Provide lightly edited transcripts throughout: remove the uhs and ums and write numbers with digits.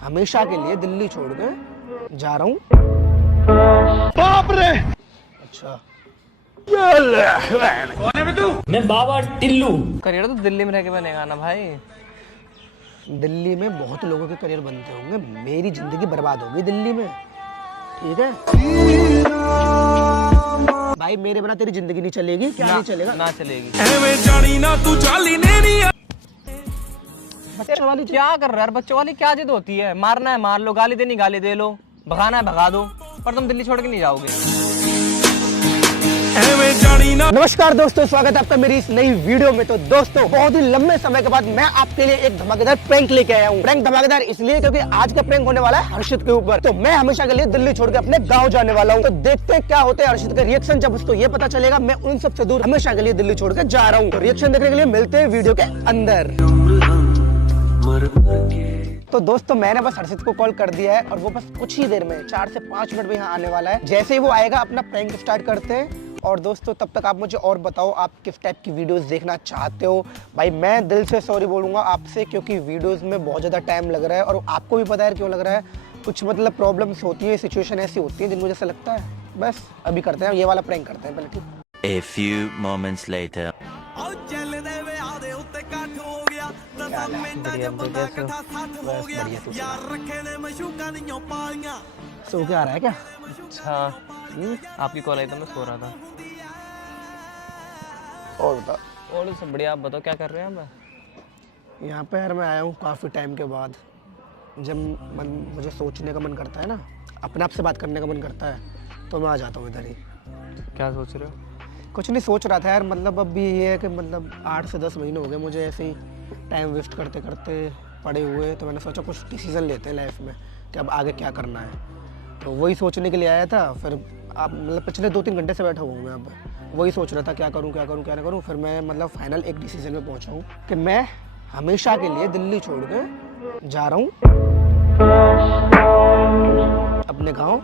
हमेशा के लिए दिल्ली छोड़ के जा रहा हूँ। बाप रे। अच्छा मैं बाबा टिल्लू। करियर तो दिल्ली में रह के बनेगा ना भाई। दिल्ली में बहुत लोगों के करियर बनते होंगे, मेरी जिंदगी बर्बाद होगी दिल्ली में, ठीक है भाई। मेरे बिना तेरी जिंदगी नहीं चलेगी। क्या नहीं चलेगा? ना चलेगी। बच्चों वाली क्या कर रहा है यार? बच्चों वाली क्या जिद होती है? मारना है मार लो, गाली देनी गाली दे लो, भगाना है भगा दो, पर तुम दिल्ली छोड़ के नहीं जाओगे। नमस्कार दोस्तों, स्वागत है आपका मेरी इस नई वीडियो में। तो दोस्तों, बहुत ही लंबे समय के बाद मैं आपके लिए एक धमाकेदार प्रैंक लेके आया हूँ। प्रैंक धमाकेदार इसलिए क्योंकि आज का प्रैंक होने वाला है हर्षित के ऊपर। तो मैं हमेशा के लिए दिल्ली छोड़ के अपने गांव जाने वाला हूँ। तो देखते हैं क्या होते हैं हर्षित के रिएक्शन। जब उसको ये पता चलेगा मैं उन सबसे दूर हमेशा के लिए दिल्ली छोड़ के जा रहा हूँ। तो रिएक्शन देखने के लिए मिलते हैं वीडियो के अंदर। तो दोस्तों, मैंने बस हर्षित को कॉल कर दिया है और वो बस कुछ ही देर में 4 से 5 मिनट में यहाँ आने वाला है। जैसे ही वो आएगा अपना प्रैंक स्टार्ट करते हैं। और दोस्तों, तब तक आप मुझे और बताओ आप किस टाइप की वीडियोस देखना चाहते हो। भाई मैं दिल से सॉरी बोलूँगा आपसे, क्योंकि वीडियोस में बहुत ज़्यादा टाइम लग रहा है और आपको भी पता है क्यों लग रहा है। कुछ मतलब प्रॉब्लम्स होती है, सिचुएशन ऐसी होती है जिनको जैसा लगता है। बस अभी करते हैं, ये वाला प्रैंक करते हैं पहले, ठीक। A few moments later. सो क्या आ रहा है क्या? अच्छा, आपकी कॉल आई तो मैं सो रहा था। और बता। और सब बढ़िया। आप बताओ क्या कर रहे हैं आप? यहाँ पे यार मैं आया हूँ काफ़ी टाइम के बाद। जब मुझे सोचने का मन करता है ना, अपने आप से बात करने का मन करता है, तो मैं आ जाता हूँ इधर ही। क्या सोच रहे हो? कुछ नहीं सोच रहा था यार, मतलब अभी ये है कि मतलब 8 से 10 महीने हो गए मुझे ऐसे ही टाइम वेस्ट करते करते पड़े हुए। तो मैंने सोचा कुछ डिसीजन लेते हैं लाइफ में कि अब आगे क्या करना है। तो वही सोचने के लिए आया था। फिर आप मतलब पिछले 2-3 घंटे से बैठा हुआ हूँ मैं अब, वही सोच रहा था क्या करूँ क्या करूँ क्या ना करूँ। फिर मैं मतलब फाइनल एक डिसीजन में पहुँचा हूँ कि मैं हमेशा के लिए दिल्ली छोड़ के जा रहा हूँ अपने गाँव।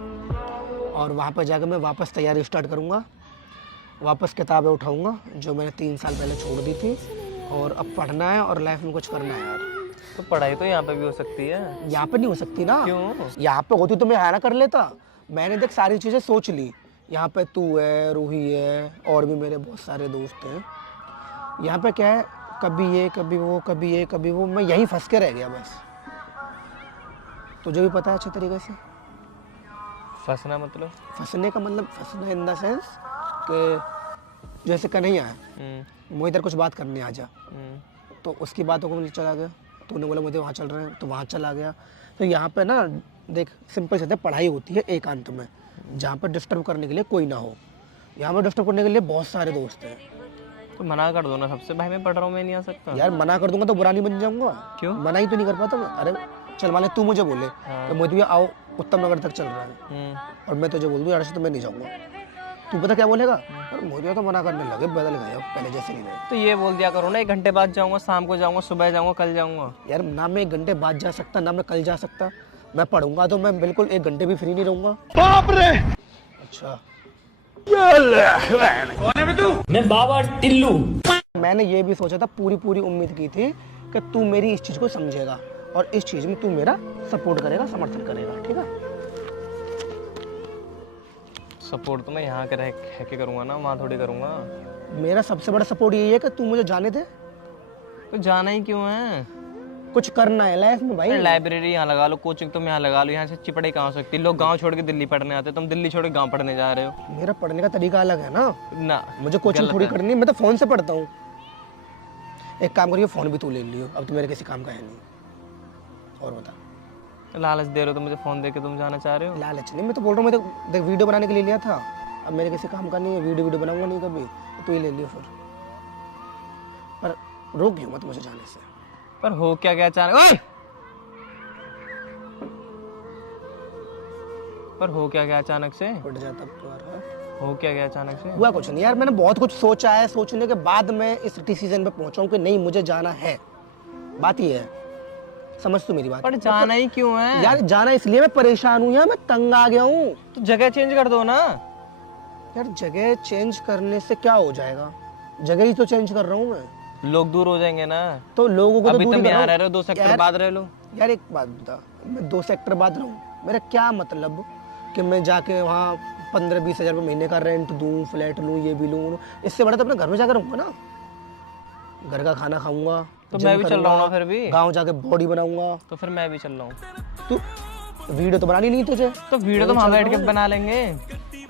और वहाँ पर जाकर मैं वापस तैयारी स्टार्ट करूँगा, वापस किताबें उठाऊँगा जो मैंने 3 साल पहले छोड़ दी थी। और अब पढ़ना है और लाइफ में कुछ करना है यार। तो पढ़ाई तो यहाँ पे भी हो सकती है। यहाँ पे नहीं हो सकती ना। क्यों? यहाँ पे होती तो मैं आना कर लेता। मैंने देख सारी चीज़ें सोच ली। यहाँ पे तू है, रूही है, और भी मेरे बहुत सारे दोस्त हैं। यहाँ पे क्या है, कभी ये कभी वो, कभी ये कभी वो, मैं यहीं फंस के रह गया बस। तुझे भी पता है अच्छे तरीके से। फंसना मतलब? फंसने का मतलब फंसना इन द सेंस कि जैसे कन्हैया है, मैं इधर कुछ बात करने आ जा, तो उसकी बातों को मुझे चला गया। तो उन्होंने बोला मुझे वहाँ चल रहे हैं, तो वहाँ चला गया। तो यहाँ पे ना देख, सिंपल से पढ़ाई होती है एकांत में, जहाँ पर डिस्टर्ब करने के लिए कोई ना हो। यहाँ पर डिस्टर्ब करने के लिए बहुत सारे दोस्त हैं। तो मना कर दो ना सबसे, भाई मैं पढ़ रहा हूँ, मैं नहीं आ सकता। यार मना कर दूंगा तो बुरा नहीं बन जाऊंगा? क्यों? मना ही तो नहीं कर पाता मैं। अरे चल मान ले तू मुझे बोले कि मोदी भैया आओ, उत्तम नगर तक चल रहा है, और मैं तुझे बोल दूँ यार से तो मैं नहीं जाऊँगा, तू पता क्या बोलेगा? अरे मोदी तो मना करने लगे, बदल गए, पहले जैसे नहीं रहे। तो ये बोल दिया करो ना, 1 घंटे बाद जाऊँगा, शाम को जाऊँगा, सुबह जाऊँगा, कल जाऊँगा। यार ना मैं 1 घंटे बाद जा सकता, ना मैं कल जा सकता। मैं पढ़ूंगा तो मैं बिल्कुल 1 घंटे भी फ्री नहीं रहूंगा। बाप रे। अच्छा, मैं बाबा टिल्लू। मैंने ये भी सोचा था, पूरी उम्मीद की थी कि तू मेरी इस चीज को समझेगा और इस चीज में तू मेरा सपोर्ट करेगा, समर्थन करेगा, ठीक है? सपोर्ट तो मैं यहाँ के रह के करूँगा ना, वहाँ थोड़ी करूँगा। मेरा सबसे बड़ा सपोर्ट यही है कि तू मुझे जाने दे। तो जाना ही क्यों है? कुछ करना है लाइफ में भाई। लाइब्रेरी यहाँ लगा लो, कोचिंग तुम यहाँ लगा लो, यहाँ से अच्छी पढ़ाई कहाँ हो सकती है? लोग गांव छोड़ के दिल्ली पढ़ने आते, तुम दिल्ली छोड़ के गांव पढ़ने जा रहे हो। मेरा पढ़ने का तरीका अलग है ना। मुझे कोचिंग थोड़ी करनी है, मैं तो फोन से पढ़ता हूँ। एक काम करिए, फोन भी तू ले लियो, अब तो मेरे किसी काम का है नहीं। और बता। लालच दे रहे हो तो मुझे फोन दे के तुम जाना चाह रहे हो? लालच नहीं, मैं तो बोल रहा हूँ, मैं तो देख वीडियो बनाने के लिए लिया था, अब मेरे किसी काम का नहीं है, वीडियो बनाऊंगा नहीं कभी, तो ये ले लियो फिर। पर रोक क्यों मत मुझे जाने से। पर हो क्या क्या अचानक? पर हो क्या क्या अचानक से? उठ जाता तुम्हारा। हो क्या गया अचानक से? हुआ कुछ नहीं यार, मैंने बहुत कुछ सोचा है, सोचने के बाद मैं इस डिसीजन पे पहुंचा हूँ कि नहीं मुझे जाना है। बात ये है, समझ तू मेरी बात। पर जाना ही क्यों है यार? जाना इसलिए मैं परेशान हूँ यार, मैं तंग आ गया हूँ। तो जगह चेंज कर दो ना। यार जगह चेंज करने से क्या हो जाएगा? जगह ही तो चेंज कर रहा हूँ मैं। लोग दूर हो जाएंगे ना। तो लोगों को अभी तो तुम यहाँ रह रहे हो, 2 सेक्टर बाद रह लो। यार एक बात बता, मैं 2 सेक्टर बाद रहूँ, मेरा क्या मतलब कि मैं जाके वहाँ 15-20 हज़ार रुपये महीने का रेंट दूँ, फ्लैट लूँ, ये भी लूँ। इससे बड़ा तो अपने घर में जाकर रहूँगा ना, घर का खाना खाऊंगा। तो मैं भी चल रहा हूँ ना फिर भी। गाँव जाके बॉडी बनाऊंगा। तो फिर मैं भी चल रहा हूँ। तू वीडियो तो बनानी नहीं तुझे, तो वीडियो तो वहाँ बैठ के बना लेंगे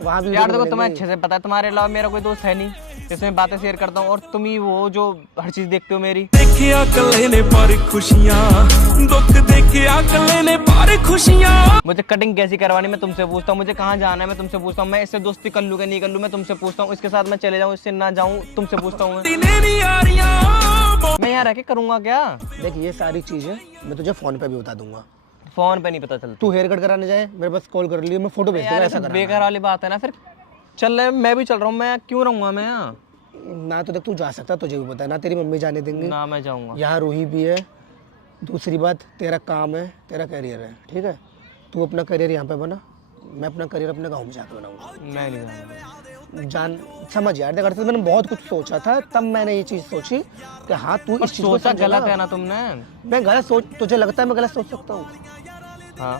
वहाँ वीडियो यार। देखो तुम्हें अच्छे से पता है, तुम्हारे अलावा मेरा कोई दोस्त है नहीं जिसमें बातें शेयर करता हूँ, और तुम ही वो जो हर चीज देखते हो मेरी। देखिया कले ने पर खुशियाँ, दुख देखिया कले ने पर खुशियाँ। मुझे कटिंग कैसी करवानी मैं तुमसे पूछता हूँ, मुझे कहाँ जाना है मैं तुमसे पूछता हूँ, मैं इससे दोस्ती कर लूँ कि नहीं कर लूँ मैं तुमसे पूछता हूँ, इसके साथ मैं चले जाऊँ इससे ना जाऊँ तुमसे पूछता हूँ। मैं यहाँ रह के करूँगा क्या? देख ये सारी चीजें मैं तुझे फोन पे भी बता दूंगा। फोन पे नहीं पता चलता। तू हेयर कट कराने जाए मेरे पास कॉल कर लियो, मैं फोटो भेज दूंगा। ऐसा बेकार वाली बात है ना। फिर चल रहे मैं भी चल रहा हूँ, मैं क्यों रहूँगा मैं यहाँ? ना तो देख तू जा सकता, तुझे भी पता है ना, तेरी मम्मी जाने देंगी ना मैं जाऊँगा। यहाँ रूही भी है। दूसरी बात, तेरा काम है, तेरा करियर है, ठीक है? तू अपना करियर यहाँ पे बना, मैं अपना करियर अपने गाँव में जाकर बनाऊंगा। मैं नहीं जाऊँगा। जान समझ यार, देख मैंने बहुत कुछ सोचा था, तब मैंने ये चीज़ सोची कि हाँ तू इस चीज़ को सोचा समझेगा। गलत है ना तुमने? मैं गलत सोच, तुझे लगता है मैं गलत सोच सकता हूँ? हाँ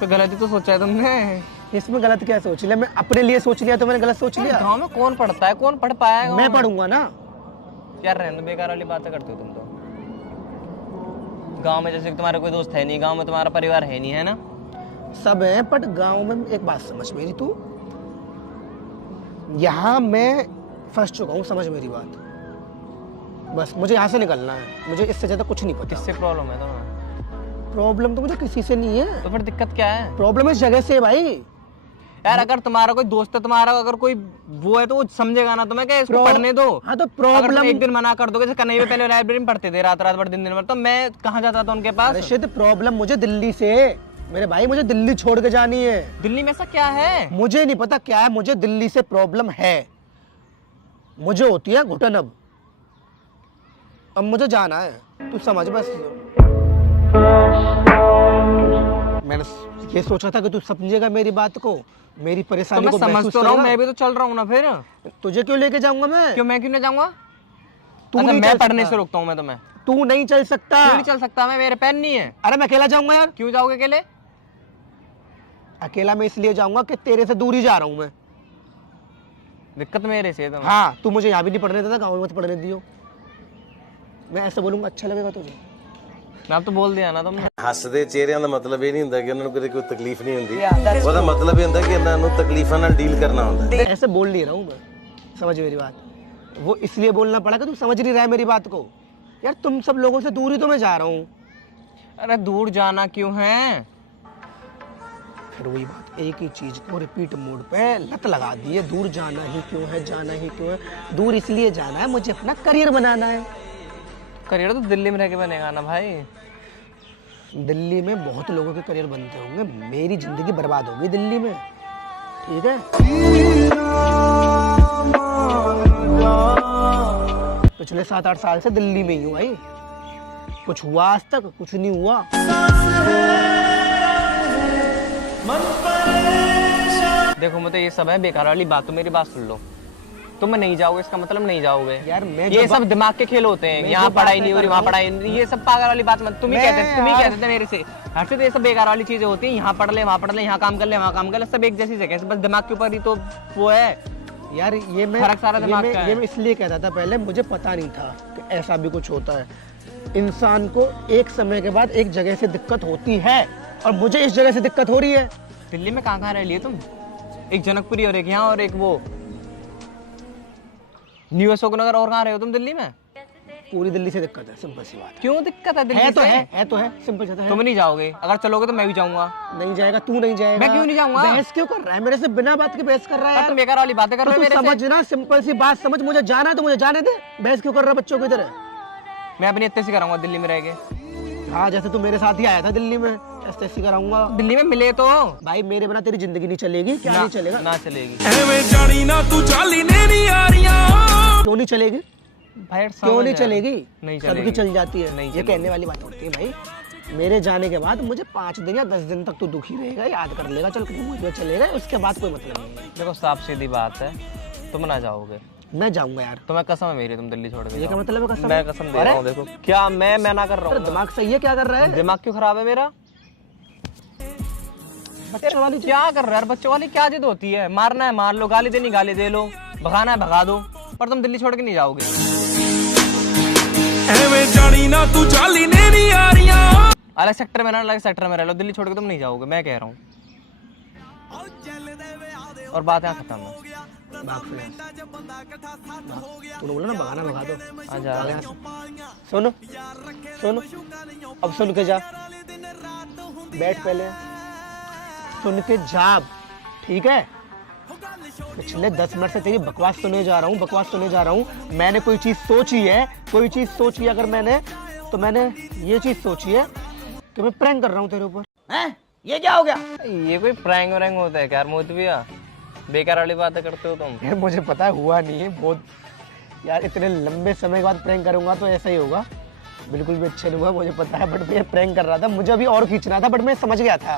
तो गलत ही तो सोचा है तुमने। इसमें गलत क्या सोच लिया? मैं अपने लिए सोच लिया तो मैंने गलत सोच लिया? गाँव में कौन पढ़ता है, कौन पढ़ पाएगा? मैं पढ़ूंगा ना यार रहने दो, बेकार वाली बातें करते हो तुम तो। गांव में जैसे तुम्हारा कोई दोस्त है नहीं, गांव में तुम्हारा परिवार है नहीं, है ना? सब है, बट गांव में एक बात समझ मेरी, तू यहाँ मैं फंस चुका हूँ, समझ मेरी बात। बस मुझे यहाँ से निकलना है, मुझे इससे ज़्यादा कुछ नहीं पता। किससे प्रॉब्लम है तुम्हें? प्रॉब्लम तो मुझे किसी से नहीं है। तो फिर दिक्कत क्या है? प्रॉब्लम इस जगह से है भाई। यार अगर तुम्हारा कोई दोस्त है, तुम्हारा अगर कोई वो है तो वो समझेगा ना तुम्हें, क्या इसको पढ़ने दो। हाँ तो अगर प्रॉब्लम तुम एक दिन मना कर दोगे, जैसे कन्हैया पे पहले लाइब्रेरी में पढ़ते थे रात रात भर दिन दिन भर, तो मैं कहाँ जाता था उनके पास? रशीद प्रॉब्लम मुझे दिल्ली से, मेरे भाई मुझे दिल्ली छोड़ के जानी है। दिल्ली में ऐसा क्या है? मुझे नहीं पता क्या है, मुझे दिल्ली से प्रॉब्लम है। मुझे होती है घुटन अब मुझे जाना है, तू समझ। बस मैंने ये सोचा था कि तू समझेगा मेरी बात को, मेरी तो परेशानी मैं को समझ महसूस तो रहा हूँ, करेगा। मैं भी तो चल रहा हूँ ना। फिर तुझे क्यों लेके जाऊंगा मैं? क्यों मैं क्यों नहीं जाऊंगा? तू अच्छा, नहीं मैं चल पढ़ने सकता। से रोकता हूँ मैं तुम्हें? तू नहीं चल सकता। क्यों नहीं चल सकता मैं? मेरे पेन नहीं है। अरे मैं अकेला जाऊंगा यार। क्यों जाओगे अकेले? अकेला मैं इसलिए जाऊंगा कि तेरे से दूर ही जा रहा हूँ मैं। दिक्कत मेरे से है तुम्हें। हाँ तू मुझे यहाँ भी नहीं पढ़ने देता, गाँव में मत पढ़ने दियो। मैं ऐसे बोलूंगा अच्छा लगेगा तुझे? मैं अब तो बोल दिया ना तुमने। ਹੱਸਦੇ ਚਿਹਰਿਆਂ ਦਾ ਮਤਲਬ ਇਹ ਨਹੀਂ ਹੁੰਦਾ ਕਿ ਉਹਨਾਂ ਨੂੰ ਕਦੇ ਕੋਈ ਤਕਲੀਫ ਨਹੀਂ ਹੁੰਦੀ ਉਹਦਾ ਮਤਲਬ ਇਹ ਹੁੰਦਾ ਕਿ ਇਹਨਾਂ ਨੂੰ ਤਕਲੀਫਾਂ ਨਾਲ ਡੀਲ ਕਰਨਾ ਹੁੰਦਾ ऐसे बोल नहीं रहा हूँ मैं, समझ मेरी बात। वो इसलिए बोलना पड़ा कि तू समझ नहीं रहा है मेरी बात को। यार तुम सब लोगों से दूर ही तो मैं जा रहा हूँ। अरे दूर जाना क्यों है? फिर वही बात, एक ही चीज को रिपीट मोड पे लत लगा दी है। दूर जाना ही क्यों है, जाना ही क्यों है? दूर इसलिए जाना है, मुझे अपना करियर बनाना है। करियर तो दिल्ली में रह के बनेगा ना भाई। दिल्ली में बहुत लोगों के करियर बनते होंगे, मेरी जिंदगी बर्बाद होगी दिल्ली में, ठीक है? पिछले 7-8 साल से दिल्ली में ही हूँ भाई, कुछ हुआ आज तक? कुछ नहीं हुआ। देखो मतलब ये सब है बेकार वाली बात, तो मेरी बात सुन लो। तुम नहीं जाओगे इसका मतलब नहीं जाओगे यार मैं ये सब दिमाग के खेल होते हैं। यहाँ पढ़ाई नहीं हो रही, वहाँ पढ़ाई नहीं, ये सब पागल वाली बात मत। तुम ही कहते थे मेरे से हर से, ये सब बेकार वाली चीजें होती हैं। यहाँ पढ़ ले, वहाँ पढ़ ले, यहाँ काम कर ले, वहाँ काम कर ले, सब एक जैसी जगह, बस दिमाग के ऊपर ही तो वो है यार। ये मैं फर्क सारा दिमाग का है। ये मैं इसलिए कहता था पहले, मुझे पता नहीं था कि ऐसा भी कुछ होता है। इंसान को एक समय के बाद एक जगह से दिक्कत होती है, और मुझे इस जगह से दिक्कत हो रही है। दिल्ली में कहाँ रह लिए तुम? एक जनकपुरी और एक यहाँ और एक वो न्यू अशोक नगर, और कहाँ रहे हो तुम दिल्ली में? पूरी दिल्ली से दिक्कत है, सिंपल सी बात है। क्यों दिक्कत है दिल्ली है तो से? है तो है, सिंपल सी बात है। तुम नहीं जाओगे, अगर चलोगे तो मैं भी जाऊंगा। नहीं जाएगा, तू नहीं जाएगा। मैं क्यों नहीं जाऊंगा? बहस क्यों कर रहा है मेरे से? बिना बात के बहस कर रहा है यार यार। तुम बेकार वाली बातें कर रहे हो मेरे से। समझना, सिंपल सी बात समझ। मुझे जाना है तो मुझे जाने दे, बहस क्यों कर रहा है बच्चों की तरह? मैं अपनी इतने से कराऊंगा दिल्ली में रह के। हाँ जैसे तू मेरे साथ ही आया था दिल्ली में, ऐसे कराऊंगा। दिल्ली में मिले तो भाई मेरे बिना तेरी जिंदगी नहीं चलेगी। क्या नहीं चलेगा? ना चलेगी। ਐਵੇਂ ਜਾਣੀ ਨਾ ਤੂੰ ਚਾਲੀ ਨੇ ਨਹੀਂ ਆ ਰਹੀਆਂ क्यों नहीं चलेगी? भाई क्यों नहीं चलेगी? नहीं सबकी चलेगी। चल जाती है। नहीं ये चलेगी। कहने वाली बात होती है भाई। मेरे जाने के बाद मुझे 5 दिन या 10 दिन तक तू दुखी रहेगा, याद कर लेगा, चल मुझे चलेगा, उसके बाद कोई मतलब नहीं है। देखो साफ सीधी बात है, तुम ना जाओगे। मैं जाऊंगा यार। तो मैं कसम है मेरी, तुम दिल्ली छोड़ के ये क्या मतलब है कसम? मैं कसम दे रहा हूँ, देखो क्या मैं मना कर रहा तेरा हूँ। दिमाग सही है, क्या कर रहा है? दिमाग क्यों खराब है मेरा? बच्चों वाली क्या कर रहा है यार? बच्चों वाली क्या जिद होती है? मारना है मार लो, गाली देनी गाली दे लो, भगाना है भगा दो, पर तुम दिल्ली छोड़ के नहीं जाओगे। ਐਵੇਂ ਜਾਣੀ ਨਾ ਤੂੰ ਚਾਲੀ ਨੇ ਨੀ ਯਾਰੀਆਂ अलग सेक्टर में रहना, अलग सेक्टर में रह लो, दिल्ली छोड़ के तुम नहीं जाओगे, मैं कह रहा हूँ। और बात यहाँ खत्म है। तूने बोला ना भगाना भगा दो। अच्छा सुनो सुनो, अब सुन के जा, बैठ पहले, सुन के जा, ठीक है? पिछले 10 मिनट से तेरी बकवास सुने जा रहा हूँ, बकवास सुने जा रहा हूँ। मैंने कोई चीज सोची है, कोई चीज सोची है अगर मैंने, तो मैंने ये चीज सोची है कि मैं प्रैंक कर रहा हूँ तेरे ऊपर। हैं? ये क्या हो गया? ये कोई प्रैंक व्रैंक होता है क्या यार? मोहित भैया बेकार वाली बातें करते हो तुम। यार मुझे पता है हुआ नहीं है बहुत, यार इतने लंबे समय के बाद प्रैंक करूंगा तो ऐसा ही होगा, बिल्कुल भी अच्छा नहीं हुआ मुझे पता है। बट मैं प्रैंक कर रहा था, मुझे अभी और खींचना था, बट मैं समझ गया था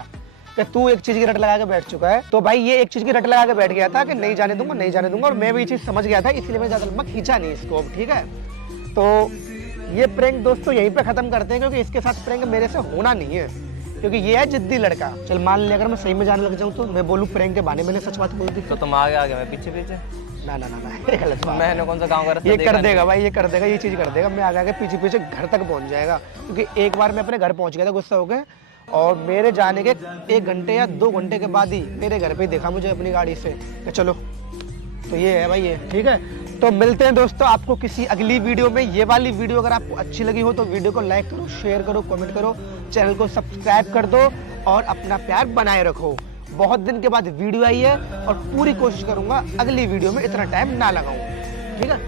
कि तू एक चीज की रट लगा के बैठ चुका है। तो भाई ये एक चीज की रट लगा के बैठ गया था कि नहीं जाने दूंगा, नहीं जाने दूंगा, और मैं भी ये चीज समझ गया था, इसलिए मैं ज्यादा लंबा खींचा नहीं इसको, ठीक है? तो ये प्रैंक दोस्तों यहीं पे खत्म करते हैं, क्योंकि इसके साथ प्रैंक मेरे से होना नहीं है, क्योंकि ये है जिद्दी लड़का। चल मान ले अगर मैं सही में जाने लग जाऊं तो मैं बोलूं प्रैंक के बहाने मैंने सच बात बोल दी, तो तुम आगे आगे मैं पीछे पीछे। ना ना ना ना, ये गलत बात है। मैंने कौन सा गाँव का रास्ता ये देखा कर नहीं। देगा भाई, ये कर देगा, ये चीज कर देगा। मैं आगे पीछे पीछे घर तक पहुंच जाएगा, क्योंकि एक बार मैं अपने घर पहुंच गया था गुस्सा हो गए, और मेरे जाने के 1 घंटे या 2 घंटे के बाद ही मेरे घर पे ही देखा मुझे अपनी गाड़ी से कि चलो। तो ये है भाई, ये ठीक है। तो मिलते हैं दोस्तों आपको किसी अगली वीडियो में। ये वाली वीडियो अगर आपको अच्छी लगी हो तो वीडियो को लाइक करो, शेयर करो, कमेंट करो, चैनल को सब्सक्राइब कर दो और अपना प्यार बनाए रखो। बहुत दिन के बाद वीडियो आई है और पूरी कोशिश करूंगा अगली वीडियो में इतना टाइम ना लगाऊं, ठीक है?